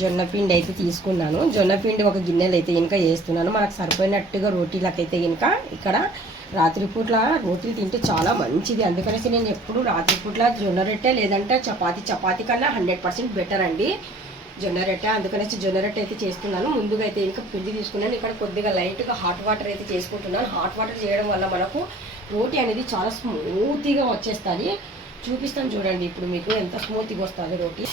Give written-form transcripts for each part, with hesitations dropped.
జొన్న పిండి అయితే తీసుకున్నాను. జొన్న పిండి ఒక గిన్నెలు అయితే ఇంకా వేస్తున్నాను. మనకు సరిపోయినట్టుగా రోటీలకైతే ఇంకా ఇక్కడ రాత్రిపూట్ల రోటీలు తింటే చాలా మంచిది. అందుకనేసి నేను ఎప్పుడు రాత్రిపూట్ల జొన్న రొట్టె లేదంటే చపాతీ కన్నా 100% బెటర్ అండి జొన్న రొట్టె. అందుకనేసి జొన్న రొట్టె అయితే చేస్తున్నాను. ముందుగా అయితే ఇంకా పిండి తీసుకున్నాను. ఇక్కడ కొద్దిగా లైట్గా హాట్ వాటర్ అయితే చేసుకుంటున్నాను. హాట్ వాటర్ చేయడం వల్ల మనకు రోటీ అనేది చాలా స్మూత్గా వచ్చేస్తుంది. చూపిస్తాను చూడండి ఇప్పుడు మీకు ఎంత స్మూత్గా వస్తుంది రోటీ.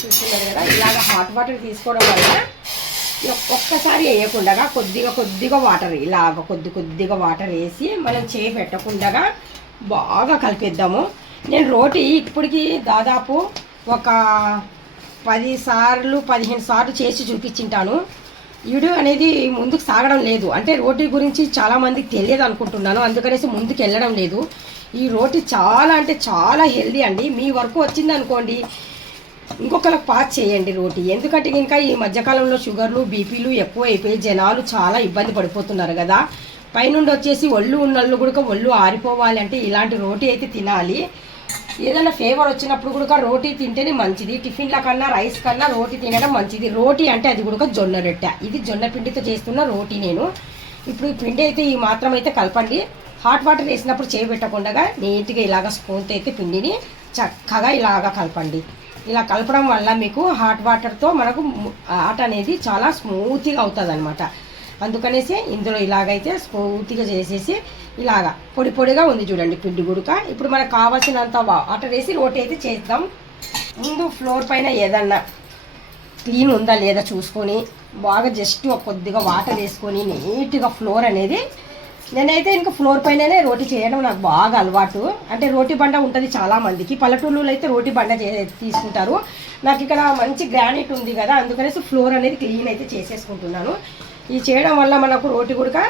చూస్తున్నారు కదా, ఇలాగ హాట్ వాటర్ తీసుకోవడం వల్ల ఒక్కసారి వేయకుండా కొద్దిగా వాటర్ ఇలాగ కొద్దిగా వాటర్ వేసి మనం చేయి పెట్టకుండా బాగా కలిపేద్దాము. నేను రోటీ ఇప్పటికి దాదాపు ఒక 10 సార్లు 15 సార్లు చేసి చూపించింటాను. వీడియో అనేది ముందుకు సాగడం లేదు. అంటే రోటీ గురించి చాలామందికి తెలియదు అనుకుంటున్నాను, అందుకనేసి ముందుకు వెళ్ళడం లేదు. ఈ రోటీ చాలా అంటే చాలా హెల్దీ అండి. మీ వరకు వచ్చింది అనుకోండి, ఇంకొకరికి పాస్ చేయండి రోటీ. ఎందుకంటే ఇంకా ఈ మధ్యకాలంలో షుగర్లు బీపీలు ఎక్కువ అయిపోయి జనాలు చాలా ఇబ్బంది పడిపోతున్నారు కదా. పైనుండి వచ్చేసి ఒళ్ళు ఉన్నళ్ళు కూడా ఒళ్ళు ఆరిపోవాలి అంటే ఇలాంటి రోటీ అయితే తినాలి. ఏదైనా ఫేవర్ వచ్చినప్పుడు కూడా రోటీ తింటేనే మంచిది. టిఫిన్ల కన్నా రైస్ కన్నా రోటీ తినడం మంచిది. రోటీ అంటే అది కూడా జొన్న రొట్టె. ఇది జొన్న పిండితో చేస్తున్న రోటీ. నేను ఇప్పుడు ఈ పిండి అయితే ఈ మాత్రం అయితే కలపండి. హాట్ వాటర్ వేసినప్పుడు చేయబెట్టకుండా నీట్గా ఇలాగ స్పూన్తో అయితే పిండిని చక్కగా ఇలాగ కలపండి. ఇలా కలపడం వల్ల మీకు హాట్ వాటర్తో మనకు ఆట అనేది చాలా స్మూత్గా అవుతుంది అనమాట. అందుకనేసి ఇందులో ఇలాగైతే స్మూత్గా చేసేసి ఇలాగా పొడిగా ఉంది చూడండి పిండి గుడక. ఇప్పుడు మనకు కావాల్సినంత వాటర్ వేసి రోటీ అయితే చేద్దాం. ముందు ఫ్లోర్ పైన ఏదన్నా క్లీన్ ఉందా లేదా చూసుకొని బాగా జస్ట్ కొద్దిగా వాటర్ వేసుకొని నీట్గా ఫ్లోర్ అనేది, నేనైతే ఇంకా ఫ్లోర్ పైననే రోటీ చేయడం నాకు బాగా అలవాటు. అంటే రోటీ బండ ఉంటుంది చాలామందికి, పల్లెటూళ్ళలో అయితే రోటీ బండ తీసుకుంటారు. నాకు ఇక్కడ మంచి గ్రానైట్ ఉంది కదా, అందుకనేసి ఫ్లోర్ అనేది క్లీన్ అయితే చేసేసుకుంటున్నాను. ఇది చేయడం వల్ల మనకు రోటీ కూడా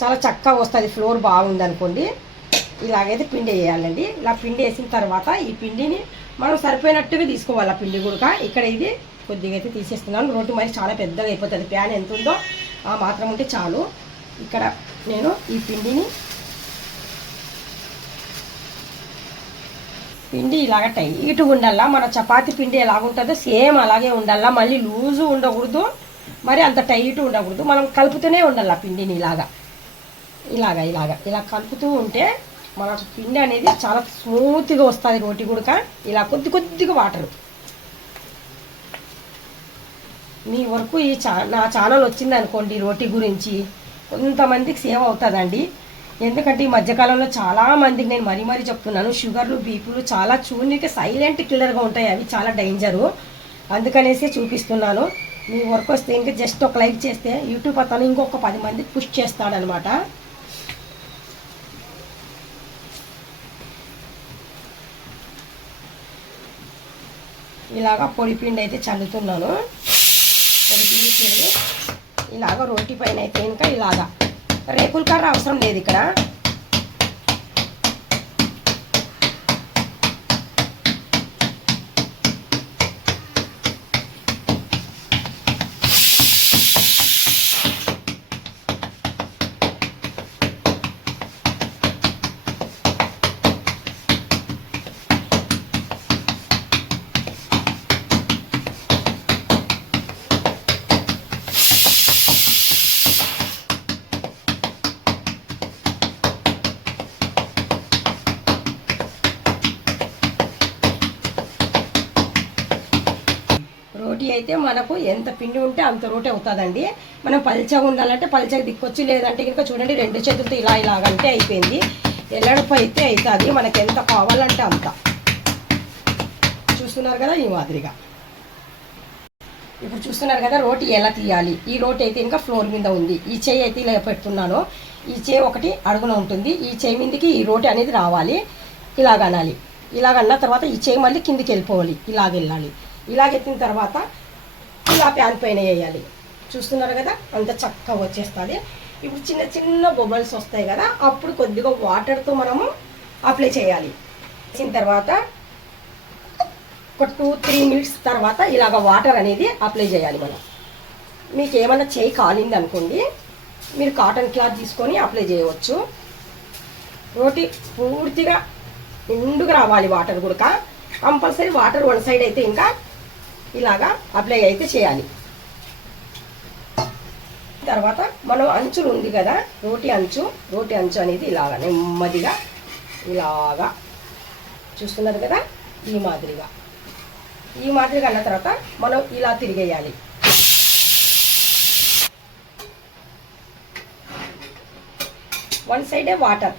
చాలా చక్కగా వస్తుంది. ఫ్లోర్ బాగుంది అనుకోండి, ఇలాగైతే పిండి వేయాలండి. ఇలా పిండి వేసిన తర్వాత ఈ పిండిని మనం సరిపోయినట్టుగా తీసుకోవాలి. పిండి కూడా ఇక్కడ ఇది కొద్దిగా అయితే తీసేస్తున్నాను. రోటీ మరి చాలా పెద్దగా అయిపోతుంది. ప్యాన్ ఎంత ఉందో ఆ మాత్రం ఉంటే చాలు. ఇక్కడ నేను ఈ పిండి ఇలాగ టైట్గా ఉండాలా. మన చపాతీ పిండి ఎలాగుంటుందో సేమ్ అలాగే ఉండాలా. మళ్ళీ లూజు ఉండకూడదు, మరి అంత టైట్ ఉండకూడదు. మనం కలుపుతూనే ఉండాలి పిండిని ఇలా కలుపుతూ ఉంటే మనకు పిండి అనేది చాలా స్మూత్గా వస్తుంది. రోటీ కూడా ఇలా కొద్దిగా వాటరు. మీ వరకు నా ఛానల్ వచ్చింది అనుకోండి రోటీ గురించి, కొంతమందికి సేవ్ అవుతుందండి. ఎందుకంటే ఈ మధ్యకాలంలో చాలామందికి నేను మరీ చెప్తున్నాను, షుగర్లు బీపీలు చాలా చూడనీకి సైలెంట్ కిల్లర్గా ఉంటాయి. అవి చాలా డేంజరు. అందుకనేసి చూపిస్తున్నాను. మీ వర్క్ వస్తే ఇంకా జస్ట్ ఒక లైక్ చేస్తే యూట్యూబ్ అతను ఇంకొక 10 మందికి పుష్ చేస్తాడనమాట. ఇలాగా పొడి పిండి అయితే చల్లుతున్నాను. పొడి పిండి ఇలాగ రోటీ పైన అయితే ఇంకా ఇలాగా రేకుల కర్ర అవసరం లేదు ఇక్కడ. రోటీ అయితే మనకు ఎంత పిండి ఉంటే అంత రోటీ అవుతుందండి. మనం పల్చగా ఉండాలంటే పల్చగా దిక్కొచ్చు, లేదంటే ఇంకా చూడండి 2 చేతులతో ఇలాగంటే అయిపోయింది. ఎల్లడపు అయితే అవుతుంది మనకు ఎంత కావాలంటే అంత. చూస్తున్నారు కదా ఈ మాదిరిగా. ఇప్పుడు చూస్తున్నారు కదా రోటీ ఎలా తీయాలి. ఈ రోటీ అయితే ఇంకా ఫ్లోర్ మీద ఉంది. ఈ చేయి అయితే ఇలా పెడుతున్నాను. ఈ చేయి ఒకటి అడుగున ఉంటుంది. ఈ చేయి మీదకి ఈ రోటీ అనేది రావాలి. ఇలాగనాలి. ఇలాగన్న తర్వాత ఈ చేయి మళ్ళీ కిందికి వెళ్ళిపోవాలి. ఇలాగెళ్ళాలి. ఇలాగెత్తిన తర్వాత ఇలా ప్యాన్ పైన వేయాలి. చూస్తున్నారు కదా అంత చక్కగా వచ్చేస్తుంది. ఇప్పుడు చిన్న బొబల్స్ వస్తాయి కదా, అప్పుడు కొద్దిగా వాటర్తో మనము అప్లై చేయాలి. చేసిన తర్వాత ఒక 2-3 మినిట్స్ తర్వాత ఇలాగ వాటర్ అనేది అప్లై చేయాలి. మనం మీకు ఏమైనా చేయి కాలింది అనుకోండి, మీరు కాటన్ క్లాత్ తీసుకొని అప్లై చేయవచ్చు. రోటీ పూర్తిగా నిండుగా రావాలి వాటర్ కూడా. కంపల్సరీ వాటర్ వన్ సైడ్ అయితే ఇంకా ఇలాగా అప్లై అయితే చేయాలి. తర్వాత మనం అంచులు ఉంది కదా, రోటి అంచు అనేది ఇలాగా నెమ్మదిగా ఇలాగా చూస్తున్నారు కదా, ఈ మాదిరిగా అన్న తర్వాత మనం ఇలా తిరిగేయాలి. వన్ సైడే వాటర్,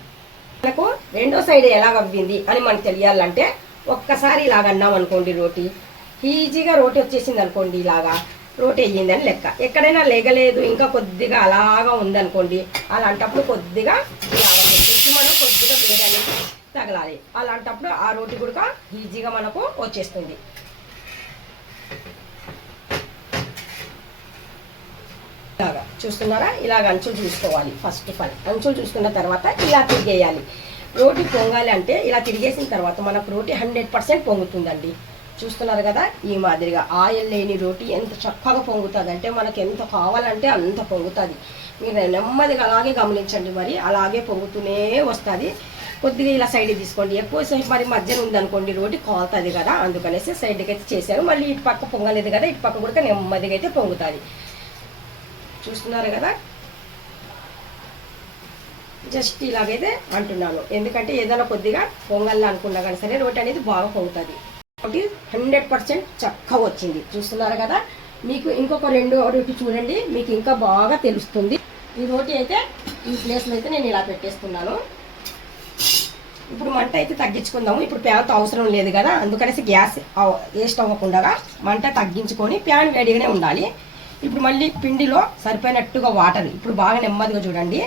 మనకు రెండో సైడ్ ఎలాగ అవ్వింది అని మనకు తెలియాలంటే ఒక్కసారి ఇలాగ అన్నాం అనుకోండి, రోటీ ఈజీగా రోటీ వచ్చేసింది అనుకోండి, ఇలాగా రోటీ అయ్యింది అని లెక్క. ఎక్కడైనా లేగలేదు ఇంకా కొద్దిగా అలాగా ఉందనుకోండి, అలాంటప్పుడు కొద్దిగా ఇలాగ మనం కొద్దిగా వేడని తగలాలి. అలాంటప్పుడు ఆ రోటీ కూడా ఈజీగా మనకు వచ్చేస్తుంది. ఇలాగా చూస్తున్నారా, ఇలాగ అంచులు చూసుకోవాలి. ఫస్ట్ ఆఫ్ ఆల్ అంచులు చూసుకున్న తర్వాత ఇలా తిరిగేయాలి. రోటీ పొంగాలి అంటే ఇలా తిరిగేసిన తర్వాత మనకు రోటీ 100% పొంగుతుందండి. చూస్తున్నారు కదా, ఈ మాదిరిగా ఆయిల్ లేని రోటీ ఎంత చక్కగా పొంగుతుంది అంటే మనకు ఎంత కావాలంటే అంత పొంగుతుంది. మీరు నెమ్మదిగా అలాగే గమనించండి, మరి అలాగే పొంగుతూనే వస్తుంది. కొద్దిగా ఇలా సైడ్ తీసుకోండి, ఎక్కువసేపు మరి మధ్యన ఉందనుకోండి రోటీ కాలుతుంది కదా, అందుకనేసి సైడ్కి అయితే చేశారు. మళ్ళీ ఇటు పక్క పొంగలేదు కదా, ఇటు పక్క కూడా నెమ్మదిగా అయితే పొంగుతుంది. చూస్తున్నారు కదా, జస్ట్ ఇలాగైతే అంటున్నాను, ఎందుకంటే ఏదైనా కొద్దిగా పొంగల్లా అనుకున్నా కానీ సరే రోటీ అనేది బాగా పొంగుతుంది. 100% చక్కగా వచ్చింది. చూస్తున్నారు కదా, మీకు ఇంకొక రెండు రోటీ చూడండి, మీకు ఇంకా బాగా తెలుస్తుంది. ఈ రోటీ అయితే ఈ ప్లేస్లో అయితే నేను ఇలా పెట్టేస్తున్నాను. ఇప్పుడు మంట అయితే తగ్గించుకుందాము. ఇప్పుడు ప్యాన్తో అవసరం లేదు కదా, అందుకనేసి గ్యాస్ వేస్ట్ అవ్వకుండా మంట తగ్గించుకొని ప్యాన్ వేడిగానే ఉండాలి. ఇప్పుడు మళ్ళీ పిండిలో సరిపోయినట్టుగా వాటర్, ఇప్పుడు బాగా నెమ్మదిగా చూడండి.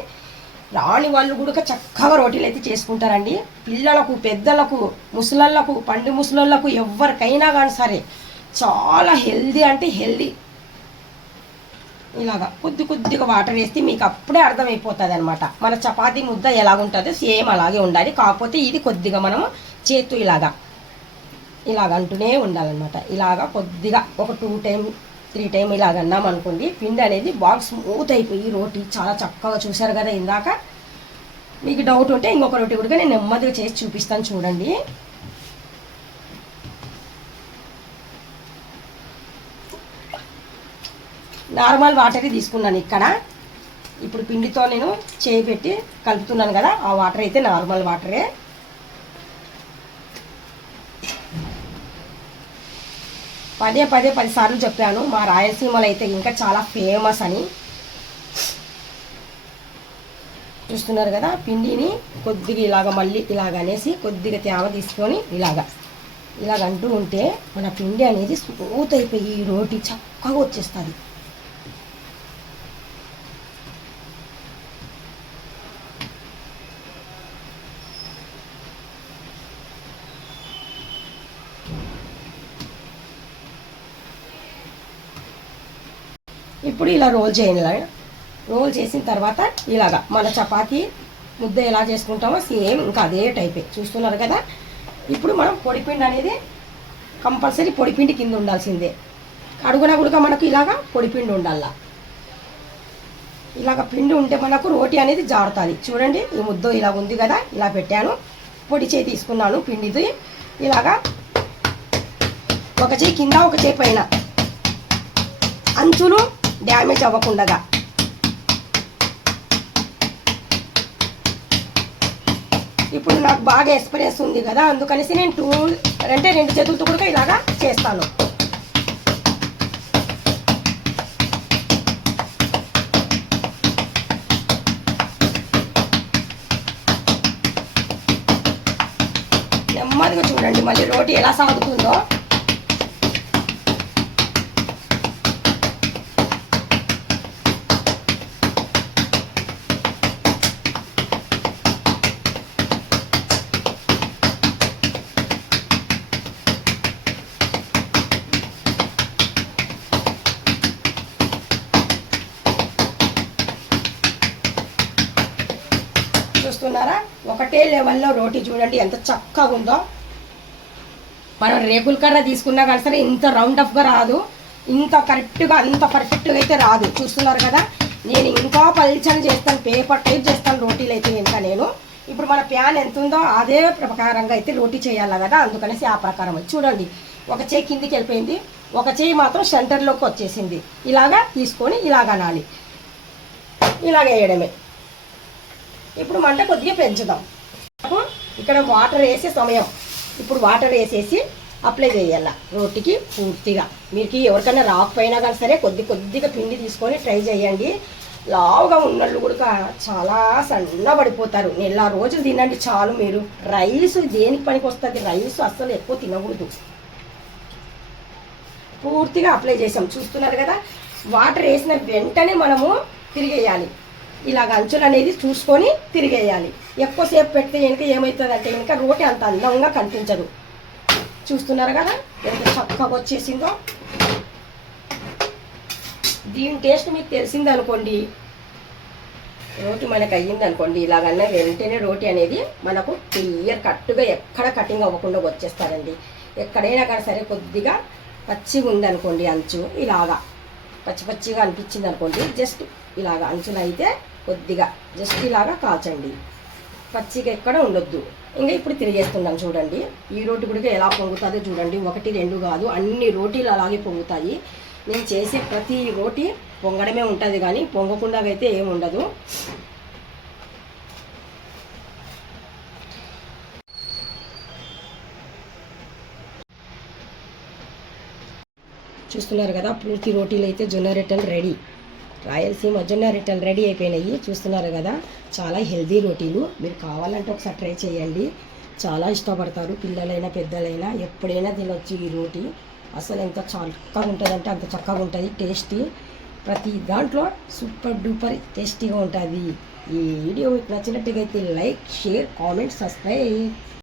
రాని వాళ్ళు కూడా చక్కగా రోటీలు అయితే చేసుకుంటారండి. పిల్లలకు, పెద్దలకు, ముసలళ్ళకు, పండు ముసలళ్ళకు ఎవరికైనా కానీ సరే చాలా హెల్దీ అంటే హెల్దీ. ఇలాగా కొద్దిగా వాటర్ వేస్తే మీకు అప్పుడే అర్థమైపోతుంది అనమాట. మన చపాతీ ముద్ద ఎలాగుంటుందో సేమ్ అలాగే ఉండాలి. కాకపోతే ఇది కొద్దిగా మనము చేతు ఇలాగా అంటూనే ఉండాలన్నమాట. ఇలాగా కొద్దిగా ఒక 2 టైమ్ 3 టైం ఇలాగ అన్నాం అనుకోండి, పిండి అనేది బాగా స్మూత్ అయిపోయి రోటీ చాలా చక్కగా. చూసారు కదా ఇందాక. మీకు డౌట్ ఉంటే ఇంకొక రోటీ కూడా నేను నెమ్మదిగా చేసి చూపిస్తాను చూడండి. నార్మల్ వాటర్ తీసుకున్నాను ఇక్కడ. ఇప్పుడు పిండితో నేను చేయి పెట్టి కలుపుతున్నాను కదా, ఆ వాటర్ అయితే నార్మల్ వాటరే. పదే 10 సార్లు చెప్పాను, మా రాయలసీమలో అయితే ఇంకా చాలా ఫేమస్ అని. చూస్తున్నారు కదా, పిండిని కొద్దిగా ఇలాగ మళ్ళీ ఇలాగ అనేసి కొద్దిగా తేమ తీసుకొని ఇలాగ అంటూ ఉంటే మన పిండి అనేది స్మూత్ అయిపోయి రోటీ చక్కగా వచ్చేస్తుంది. ఇప్పుడు ఇలా రోల్ చేయాలి. రోల్ చేసిన తర్వాత ఇలాగా మన చపాతీ ముద్ద ఎలా చేసుకుంటామో సేమ్ ఇంకా అదే టైపే. చూస్తున్నారు కదా. ఇప్పుడు మనం పొడిపిండి అనేది కంపల్సరీ పొడిపిండి కింద ఉండాల్సిందే. అడుగున కూడా మనకు ఇలాగా పొడిపిండి ఉండాల. ఇలాగ పిండి ఉంటే మనకు రోటీ అనేది జారుతుంది. చూడండి, ఈ ముద్ద ఇలా ఉంది కదా, ఇలా పెట్టాను. పొడి చేయి తీసుకున్నాను పిండిది. ఇలాగా ఒక చేయి కింద ఒక చేయి పైన, అంచులు డ్యామేజ్ అవ్వకుండా. ఇప్పుడు నాకు బాగా ఎక్స్పీరియన్స్ ఉంది కదా, అందుకనేసి నేను 2 చేతులతో కూడా ఇలాగా చేస్తాను. నెమ్మదిగా చూడండి మళ్ళీ రోటీ ఎలా సాగుతుందో. చూస్తున్నారా, ఒకటే లెవెల్లో రోటీ చూడండి ఎంత చక్కగా ఉందో. మనం రేకుల కర్ర తీసుకున్నా కానీ సరే ఇంత రౌండ్ అఫ్గా రాదు, ఇంత కరెక్ట్గా అంత పర్ఫెక్ట్గా అయితే రాదు. చూస్తున్నారు కదా, నేను ఇంకా పల్చని చేస్తాను, పేపర్ టైప్ చేస్తాను రోటీలు అయితే ఇంకా నేను. ఇప్పుడు మన ప్యాన్ ఎంత ఉందో అదే ప్రకారంగా అయితే రోటీ చేయాలి కదా, అందుకనేసి ఆ ప్రకారం చూడండి. ఒక చేయి కిందికి వెళ్ళిపోయింది, ఒక చేయి మాత్రం సెంటర్లోకి వచ్చేసింది. ఇలాగా తీసుకొని ఇలాగ అనాలి, ఇలాగ వేయడమే. ఇప్పుడు మంట కొద్దిగా పెంచుదాం. ఇక్కడ వాటర్ వేసే సమయం, ఇప్పుడు వాటర్ వేసేసి అప్లై చేయాల రోటీకి పూర్తిగా. మీకు ఎవరికైనా రాకపోయినా కానీ సరే కొద్దిగా పిండి తీసుకొని ట్రై చేయండి. లావుగా ఉన్నళ్ళు కూడా చాలా సన్నబడిపోతారు. నెల రోజులు తినండి చాలు మీరు. రైస్ దేనికి పనికి వస్తుంది? రైస్ అస్సలు ఎక్కువ తినకూడదు. పూర్తిగా అప్లై చేసాం, చూస్తున్నారు కదా. వాటర్ వేసిన వెంటనే మనము తిరిగేయాలి. ఇలాగ అంచులు అనేది చూసుకొని తిరిగేయాలి. ఎక్కువసేపు పెడితే కనుక ఏమవుతుందంటే కనుక రోటీ అంత అందంగా కనిపించదు. చూస్తున్నారు కదా ఎంత చక్కగా వచ్చేసిందో. దీని టేస్ట్ మీకు తెలిసింది అనుకోండి, రోటీ మనకు అయ్యింది అనుకోండి, ఇలాగన్నా వెంటనే రోటీ అనేది మనకు క్లియర్ కట్టుగా ఎక్కడ కటింగ్ అవ్వకుండా వచ్చేస్తారండి. ఎక్కడైనా కానీ సరే కొద్దిగా పచ్చిగా ఉంది అనుకోండి అంచు, ఇలాగా పచ్చిగా అనిపించింది అనుకోండి, జస్ట్ ఇలాగా అంచులు అయితే కొద్దిగా జస్ట్ ఇలాగా కాల్చండి, పచ్చిగా ఎక్కడ ఉండొద్దు. ఇంకా ఇప్పుడు తిరిగేస్తున్నాం చూడండి. ఈ రోటీ కూడా ఎలా పొంగుతుందో చూడండి. 1, 2 కాదు, అన్ని రోటీలు అలాగే పొంగుతాయి. నేను చేసే ప్రతి రోటీ పొంగడమే ఉంటుంది కానీ పొంగకుండా అయితే ఏమి ఉండదు. చూస్తున్నారు కదా, పూర్తి రోటీలు అయితే జొన్న రొట్టెలు రెడీ. రాయలసీమ జొన్న రొట్టెలు రెడీ అయిపోయినాయి. చూస్తున్నారు కదా, చాలా హెల్దీ రోటీలు. మీరు కావాలంటే ఒకసారి ట్రై చేయండి, చాలా ఇష్టపడతారు. పిల్లలైనా పెద్దలైనా ఎప్పుడైనా తినొచ్చు ఈ రోటీ. అసలు ఎంత చక్కగా ఉంటుందంటే అంత చక్కగా ఉంటుంది. టేస్టీ, ప్రతి దాంట్లో సూపర్ డూపర్ టేస్టీగా ఉంటుంది. ఈ వీడియో మీకు నచ్చినట్టుగా అయితే లైక్, షేర్, కామెంట్, సబ్స్క్రైబ్.